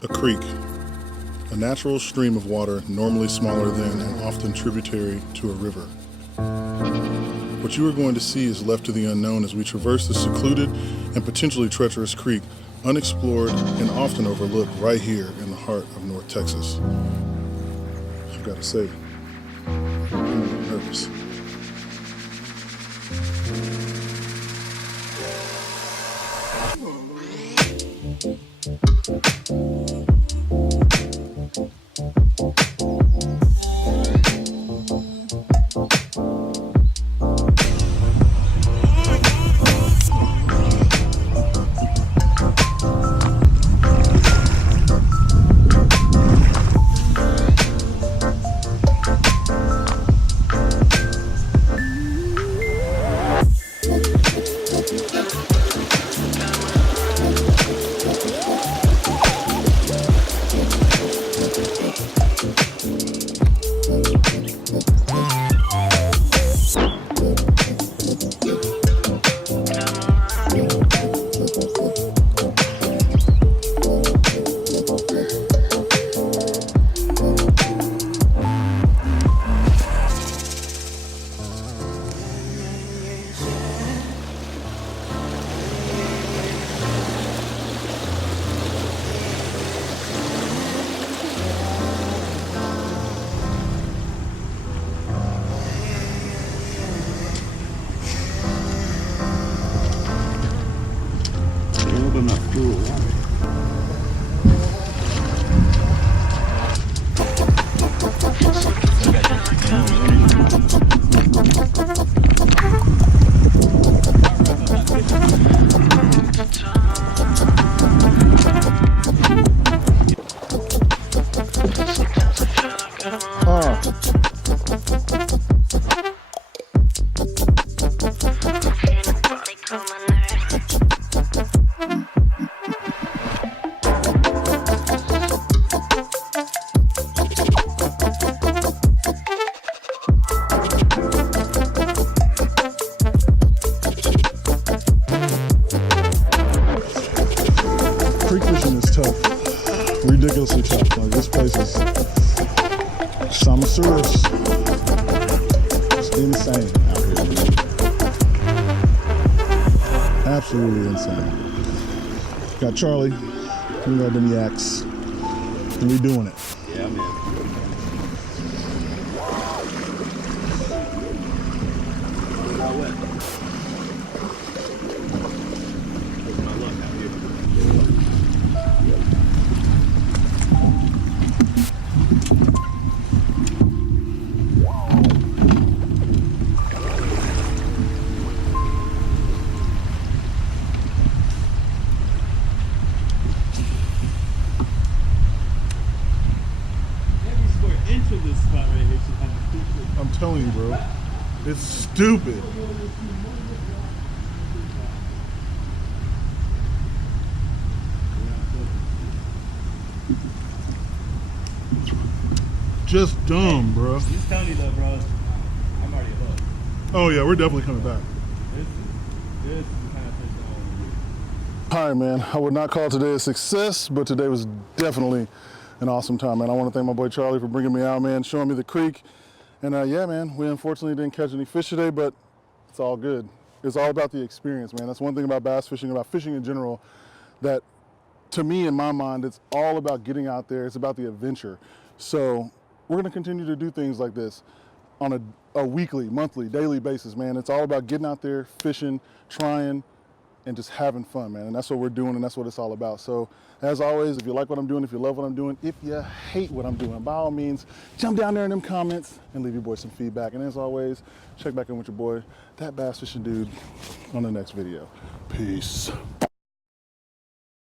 A creek, a natural stream of water normally smaller than and often tributary to a river. What you are going to see is left to the unknown as we traverse the secluded and potentially treacherous creek, unexplored and often overlooked right here in the heart of North Texas. I've got to say, I'm a little nervous. Creek fishing is tough, ridiculously tough. Like, this place is some serious. It's insane out here. Absolutely insane. Got Charlie, we got them yaks, and we doing it. Yeah, man. How wet? My luck out here. This spot right here should have a picture. I'm telling you, bro, it's stupid. Just dumb, bro. Just telling you though, bro, I'm already hooked. Oh yeah, we're definitely coming back. This is the kind of fish I want to do. All right, man, I would not call today a success, but today was definitely an awesome time, man. I want to thank my boy Charlie for bringing me out, man, showing me the creek. And yeah, man, we unfortunately didn't catch any fish today, but it's all good. It's all about the experience, man. That's one thing about bass fishing, about fishing in general, that to me, in my mind, it's all about getting out there. It's about the adventure. So we're going to continue to do things like this on a weekly, monthly, daily basis, man. It's all about getting out there, fishing, trying, and just having fun, man. And that's what we're doing, and that's what it's all about. So as always, if you like what I'm doing, if you love what I'm doing, if you hate what I'm doing, by all means, jump down there in them comments and leave your boy some feedback. And as always, check back in with your boy, that bass fishing dude, on the next video. Peace.